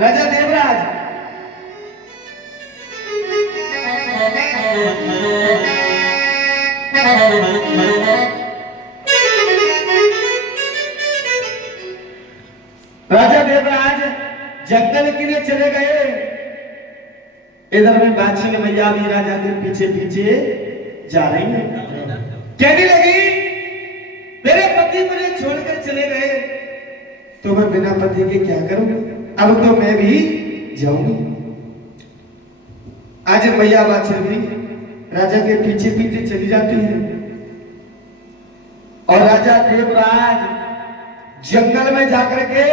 राजा देवराज राजा देवराज जंगल के लिए चले गए। इधर में बादशाह मैया भी राजा के पीछे पीछे जा रही है। कहने लगी मेरे पति मुझे छोड़कर चले गए तो मैं बिना पति के क्या करूं, अब तो मैं भी जाऊंगी। आज मैया बादशाह भी राजा के पीछे पीछे चली जाती है और राजा देवराज जंगल में जाकर के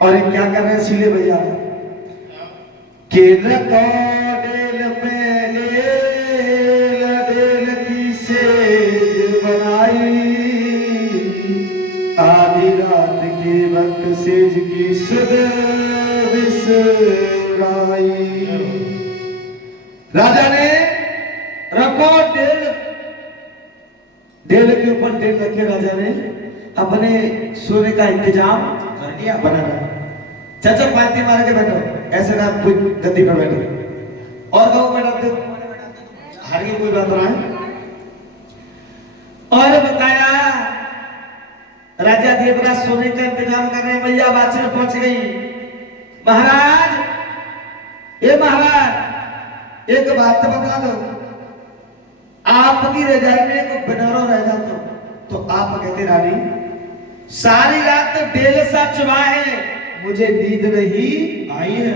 और क्या कर रहे हैं सीले भैया के डेल पहले डेल की सेज बनाई, आधी रात के वक्त सेज की सुध बिसराई। राजा ने रखो डेल के ऊपर डेल रखे। राजा ने अपने सोने का इंतजाम कर लिया बना रहा। चाचा पाती मार के बैठो, ऐसे ना कोई गद्दी पर बैठो और कहो बैठा हार की कोई बात ना है। और बताया राजा देवराज सोने का इंतजाम कर रहे। मैया बादशाह पहुंच गई। महाराज, ये महाराज एक बात बता दो, आपकी रजाई में एक बनौरा रह जाता तो आप कहते रानी सारी रात डेल सा चुभा है, मुझे नींद नहीं आई है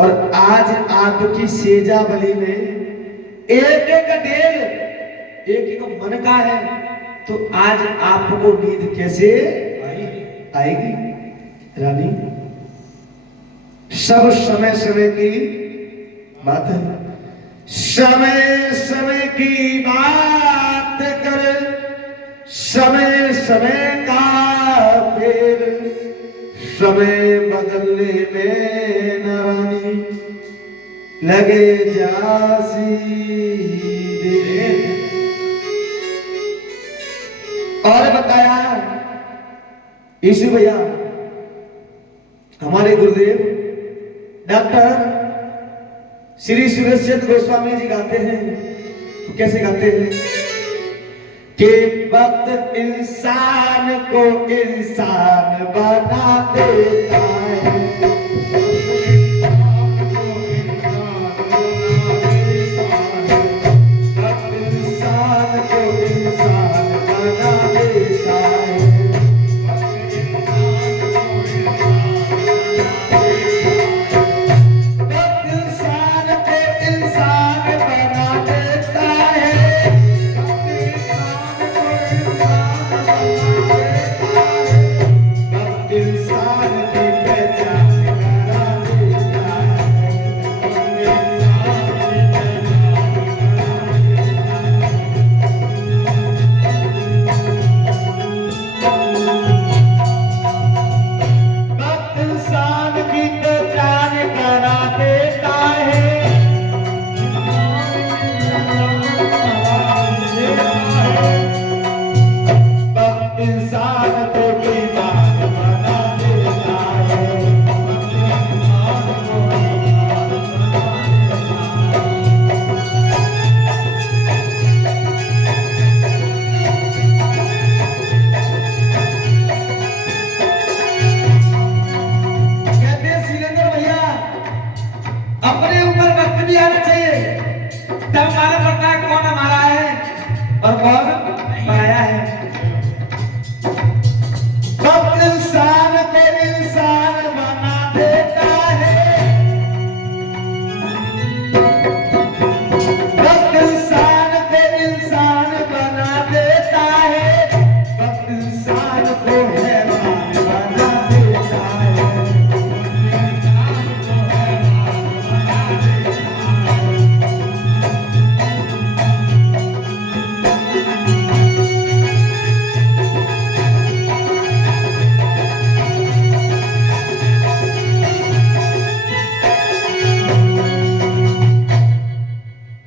और आज आपकी सेजा बली में एक एक डेल एक एक मन का है तो आज आपको नींद कैसे आएगी? रानी सब समय समय की बात है, समय समय की बात कर समय समय का फेर, समय बदलने में न रानी लगे जासी देर। और बताया यीशु भैया हमारे गुरुदेव डॉक्टर श्री सुरेश चंद्र गोस्वामी जी गाते हैं। तो कैसे गाते हैं कि वक्त इंसान को इंसान बना देता है, वक्त इंसान को इंसान बना देता है, अपने ऊपर वक्त भी आना चाहिए तब हमारा पता है कौन हमारा है और कौन पाया है। वक्त इंसान को इंसान बना देता है, वक्त इंसान को इंसान बना देता है, वक्त इंसान को हैरान बना देता है।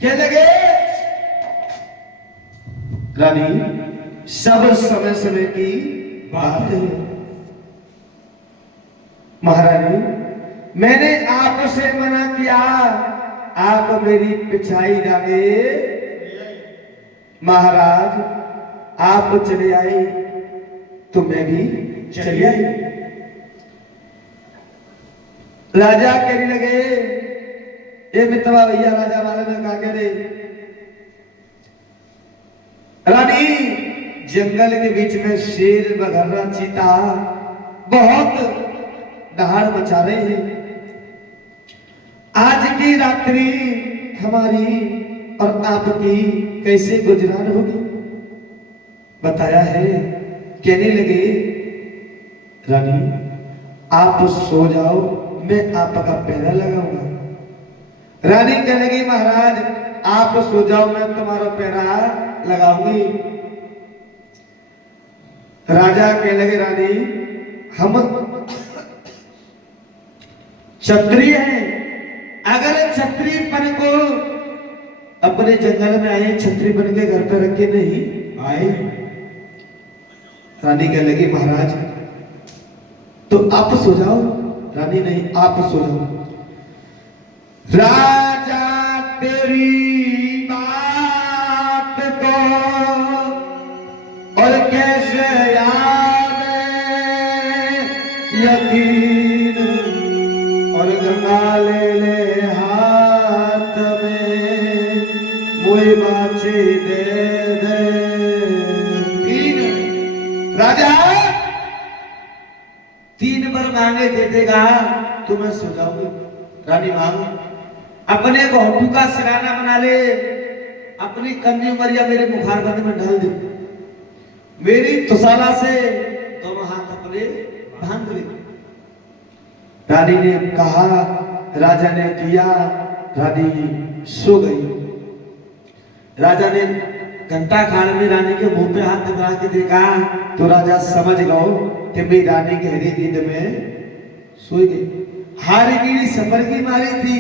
क्या लगे रानी सब समय समय की बात है। महारानी, मैंने आपसे मना किया, आप मेरी पिछाई डाले। महाराज आप चले आए तो मैं भी चली आई। राजा कहने लगे, ये मितवा भैया राजा वाले ने कहा कह रहे, रानी जंगल के बीच में शेर बघर्रा चीता बहुत दहाड़ मचा रहे हैं। आज की रात्रि हमारी और आपकी कैसे गुजरान होगी? बताया है। कहने लगे, रानी आप सो जाओ, मैं आपका पैरा लगाऊंगा। रानी कहने लगी, महाराज आप सो जाओ, मैं तुम्हारा पैरा लगाऊंगी। राजा कहने लगे, रानी हम क्षत्रिय हैं, अगर क्षत्रियपन को अपने जंगल में आए, क्षत्रिय बन के घर पे रख के नहीं आए। रानी कहने लगी, महाराज तो आप सो जाओ। रानी नहीं, आप सो जाओ। राजा तेरी बात को और कैसे याद यकीन, और गंगा ले हाथ में, मुझे बाछी दे दे। राजा 3 बार मांगे दे देगा तो मैं सो जाऊंगी। रानी मांग, अपने होठू का सिराना बना ले, अपनी कन्नी उमरिया मेरे मुखारबंद में डाल दे, मेरी तुसाला से दोनों हाथ अपने बांध ले। रानी ने कहा, राजा ने किया, रानी सो गई। राजा ने घंटा खाने में रानी के मुंह पे हाथ दबा के देखा तो राजा समझ गए कि मेरी रानी गहरी नींद में सोई गई। हारी नीली सफर की मारी थी,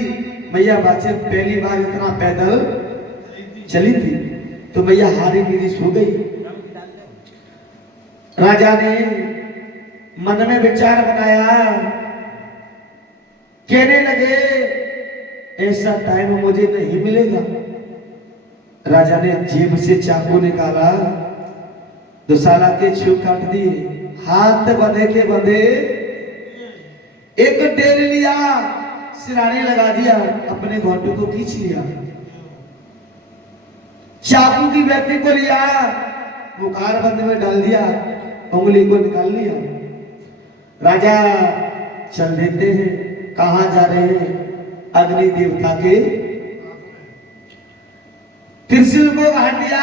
मैया बाचे पहली बार इतना पैदल चली थी, तो मैया हारी नीली सो गई। राजा ने मन में विचार बनाया, कहने लगे ऐसा टाइम मुझे नहीं मिलेगा। राजा ने जेब से चाकू निकाला, दुसाला के छू काट दिए, हाथ बंधे के बंधे एक टेल लिया, सिराने लगा दिया, अपने घोंटू को खींच लिया, चाकू की बैठी को लिया, मुखार बंद में डाल दिया, उंगली को निकाल लिया। राजा चल देते हैं, कहां जा रहे हैं? अग्नि देवता के त्रिशूल को काट दिया,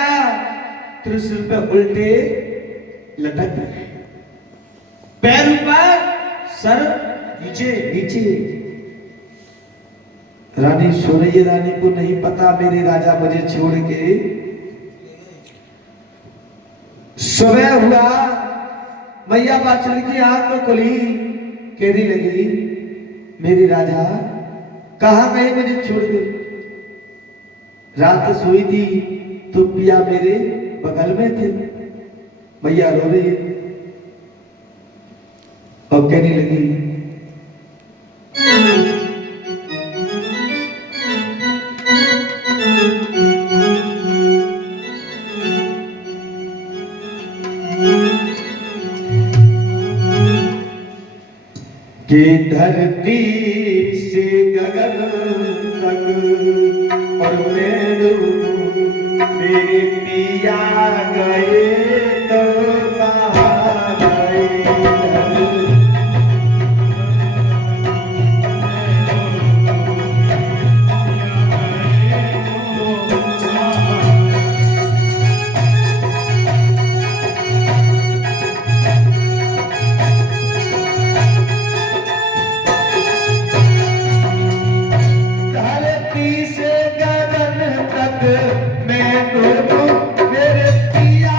त्रिशूल पे उल्टे लटक गए, पैर ऊपर सर नीचे नीचे। रानी सो रही है, रानी को नहीं पता मेरे राजा मुझे छोड़ के। सुबह हुआ, मैया बाचल की आंख में खुली, कहने लगी, मेरी राजा कहां गए मुझे छोड़ के? रात सोई थी तो पिया मेरे बगल में थे। मैया रो रही है और कहने लगी, कि धरती से गगन तक और मेरे पिया गए तो कहाँ गए? मैं तो मेरे पिया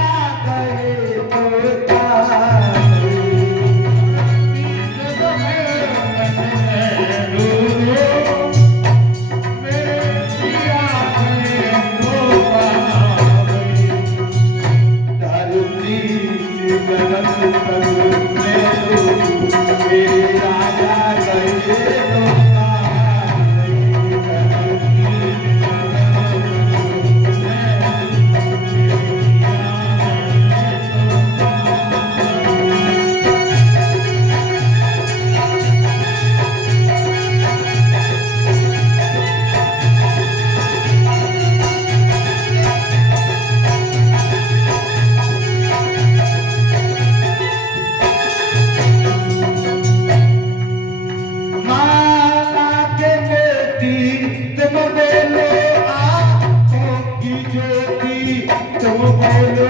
तुम बोलो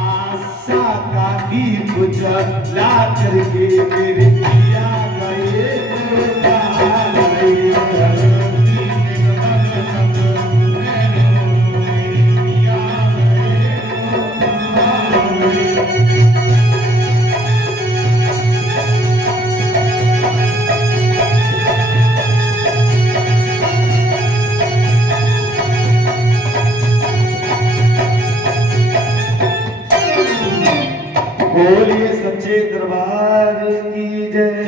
आशा का दीप जला करके मेरे पिया गए बोलिए सच्चे दरबार की